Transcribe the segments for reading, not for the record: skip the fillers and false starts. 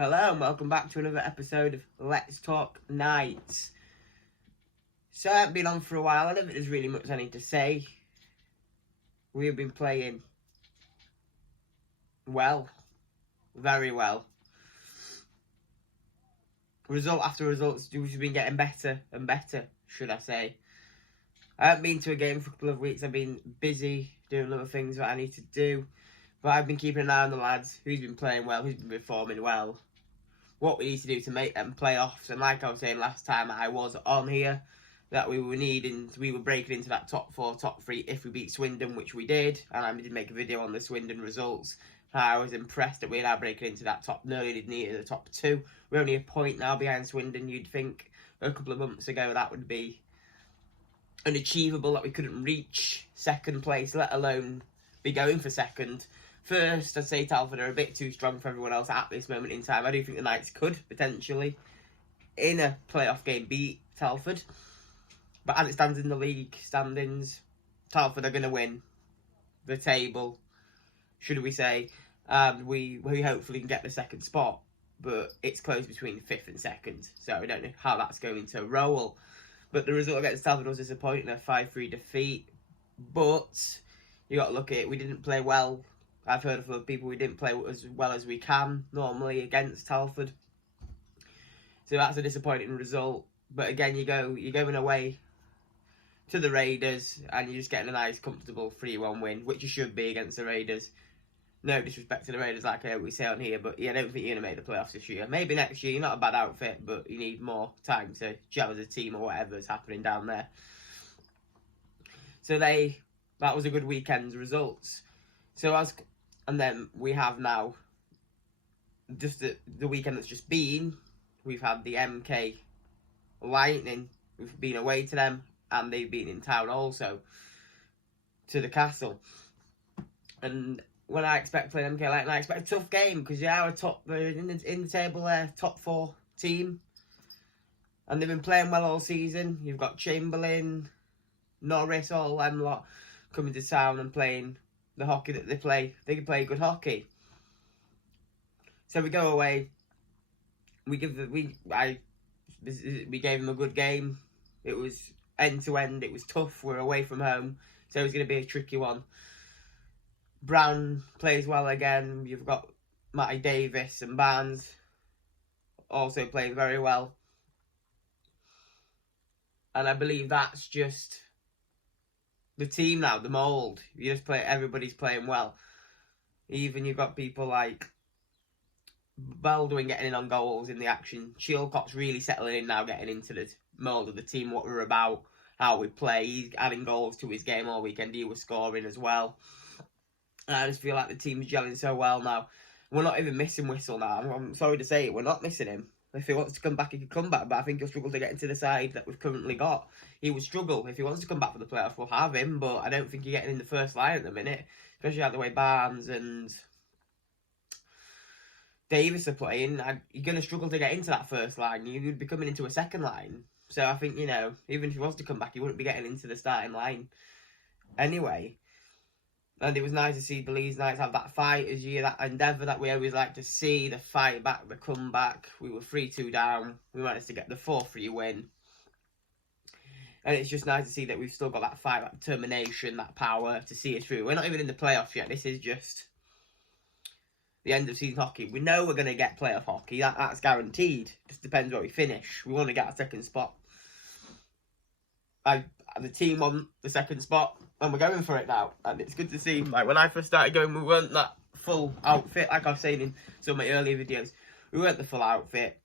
Hello and welcome back to another episode of Let's Talk Knights. So I've been on for a while. I don't think there's really much I need to say. We've been playing well, very well. Result after result, we've been getting better and better, should I say. I haven't been to a game for a couple of weeks. I've been busy doing other things that I need to do. But I've been keeping an eye on the lads, who's been playing well, who's been performing well. What we need to do to make them playoffs. And like I was saying last time I was on here, that we were breaking into that top 4, top 3 if we beat Swindon, which we did. And I did make a video on the Swindon results. I was impressed that we're now breaking into that top, nearly near the top 2. We're only a point now behind Swindon. You'd think a couple of months ago that would be unachievable, that we couldn't reach second place, let alone be going for second. First, I'd say Telford are a bit too strong for everyone else at this moment in time. I do think the Knights could, potentially, in a playoff game, beat Telford. But as it stands in the league standings, Telford are going to win the table, should we say. And we hopefully can get the second spot. But it's close between 5th and 2nd. So I don't know how that's going to roll. But the result against Telford was disappointing, a 5-3 defeat. But you got to look at it, we didn't play well. I've heard of other people we didn't play as well as we can normally against Telford. So that's a disappointing result. But again, you're going away to the Raiders and you're just getting a nice, comfortable 3-1 win, which you should be against the Raiders. No disrespect to the Raiders, like we say on here, but yeah, I don't think you're going to make the playoffs this year. Maybe next year. You're not a bad outfit, but you need more time to gel as a team or whatever's happening down there. So that was a good weekend's results. And then we have now, just the weekend that's just been, we've had the MK Lightning. We've been away to them, and they've been in town also to the Castle. And when I expect playing MK Lightning, I expect a tough game because they're in the table there, top 4 team, and they've been playing well all season. You've got Chamberlain, Norris, all them lot coming to town and playing the hockey that they play. They can play good hockey. So we go away. We gave them a good game. It was end to end. It was tough. We're away from home, so it's going to be a tricky one. Brown plays well again. You've got Matty Davis and Barnes also playing very well. And I believe that's just the team now, the mould. Everybody's playing well. Even you've got people like Baldwin getting in on goals in the action. Chilcott's really settling in now, getting into the mould of the team, what we're about, how we play. He's adding goals to his game all weekend. He was scoring as well. And I just feel like the team's gelling so well now. We're not even missing Whistle now. I'm sorry to say it, we're not missing him. If he wants to come back, he can come back, but I think he'll struggle to get into the side that we've currently got. He would struggle. If he wants to come back for the playoffs, we'll have him, but I don't think he's getting in the first line at the minute, especially out the way Barnes and Davis are playing. You're going to struggle to get into that first line. You'd be coming into a second line. So I think, even if he wants to come back, he wouldn't be getting into the starting line anyway. And it was nice to see the Leeds Knights have that fight as year, that endeavour that we always like to see, the fight back, the comeback. We were 3-2 down. We managed to get the 4-3 win. And it's just nice to see that we've still got that fight, that determination, that power to see it through. We're not even in the playoffs yet. This is just the end of season hockey. We know we're going to get playoff hockey. That's guaranteed. Just depends where we finish. We want to get our second spot. The team on the second spot, and we're going for it now. And it's good to see. Like when I first started going, we weren't that full outfit. Like I was saying in some of my earlier videos, we weren't the full outfit.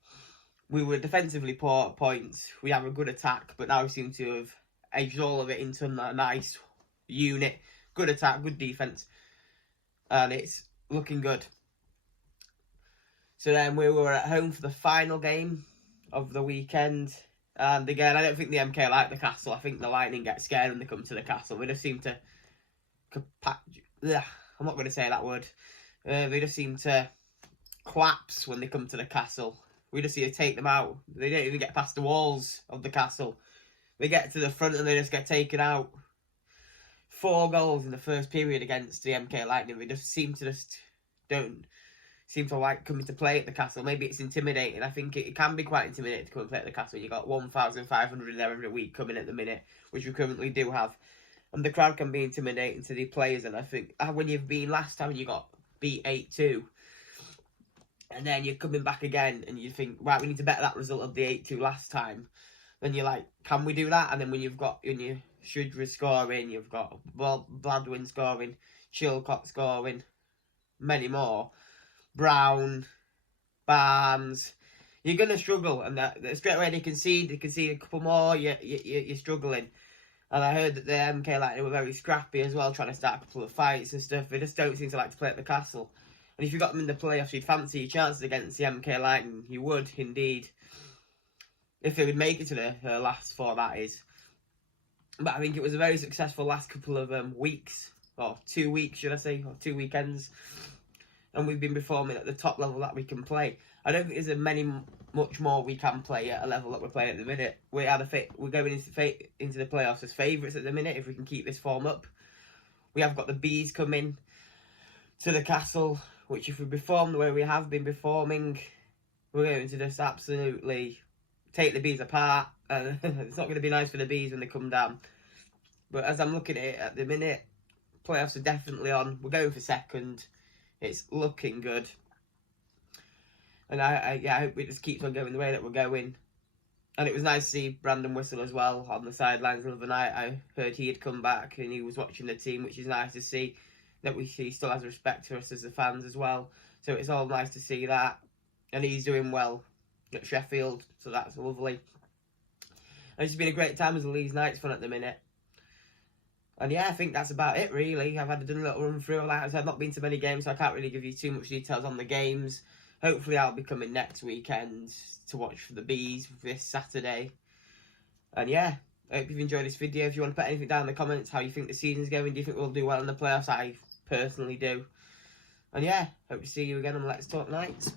We were defensively poor at points. We have a good attack, but now we seem to have edged all of it into a nice unit. Good attack, good defense, and it's looking good. So then we were at home for the final game of the weekend. And again, I don't think the MK like the Castle. I think the Lightning get scared when they come to the Castle. They just seem to... I'm not going to say that word. They just seem to collapse when they come to the Castle. We just see to take them out. They don't even get past the walls of the Castle. They get to the front and they just get taken out. 4 goals in the first period against the MK Lightning. We just seem to don't seem to like coming to play at the Castle. Maybe it's intimidating. I think it can be quite intimidating to come and play at the Castle. You've got 1,500 there every week coming at the minute, which we currently do have. And the crowd can be intimidating to the players. And I think when you've been last time, you got beat 8-2. And then you're coming back again and you think, right, we need to better that result of the 8-2 last time. Then you're like, can we do that? And then when you've got Shudra scoring, you've got Bladwin scoring, Chilcott scoring, many more, Brown, Barnes, you're going to struggle. And straight away they concede a couple more, you're struggling. And I heard that the MK Lightning were very scrappy as well, trying to start a couple of fights and stuff. They just don't seem to like to play at the Castle. And if you got them in the playoffs, you'd fancy your chances against the MK Lightning. You would, indeed. If they would make it to the last four, that is. But I think it was a very successful last couple of weeks. Or 2 weeks, should I say. Or 2 weekends. And we've been performing at the top level that we can play. I don't think there's much more we can play at a level that we're playing at the minute. We're going into the playoffs as favourites at the minute if we can keep this form up. We have got the Bees coming to the Castle, which if we perform the way we have been performing, we're going to just absolutely take the Bees apart. It's not going to be nice for the Bees when they come down. But as I'm looking at it at the minute, playoffs are definitely on. We're going for second. It's looking good. And I hope it just keeps on going the way that we're going. And it was nice to see Brandon Whistle as well on the sidelines the other night. I heard he had come back and he was watching the team, which is nice to see that he still has respect for us as the fans as well. So it's all nice to see that. And he's doing well at Sheffield, so that's lovely. And it's been a great time as a Leeds Knights fan at the minute. And yeah, I think that's about it really. I've done a little run through. Like I said, I've not been to many games, so I can't really give you too much details on the games. Hopefully I'll be coming next weekend to watch for the Bees this Saturday. And yeah, I hope you've enjoyed this video. If you want to put anything down in the comments, how you think the season's going, do you think we'll do well in the playoffs? I personally do. And yeah, hope to see you again on Let's Talk Knights.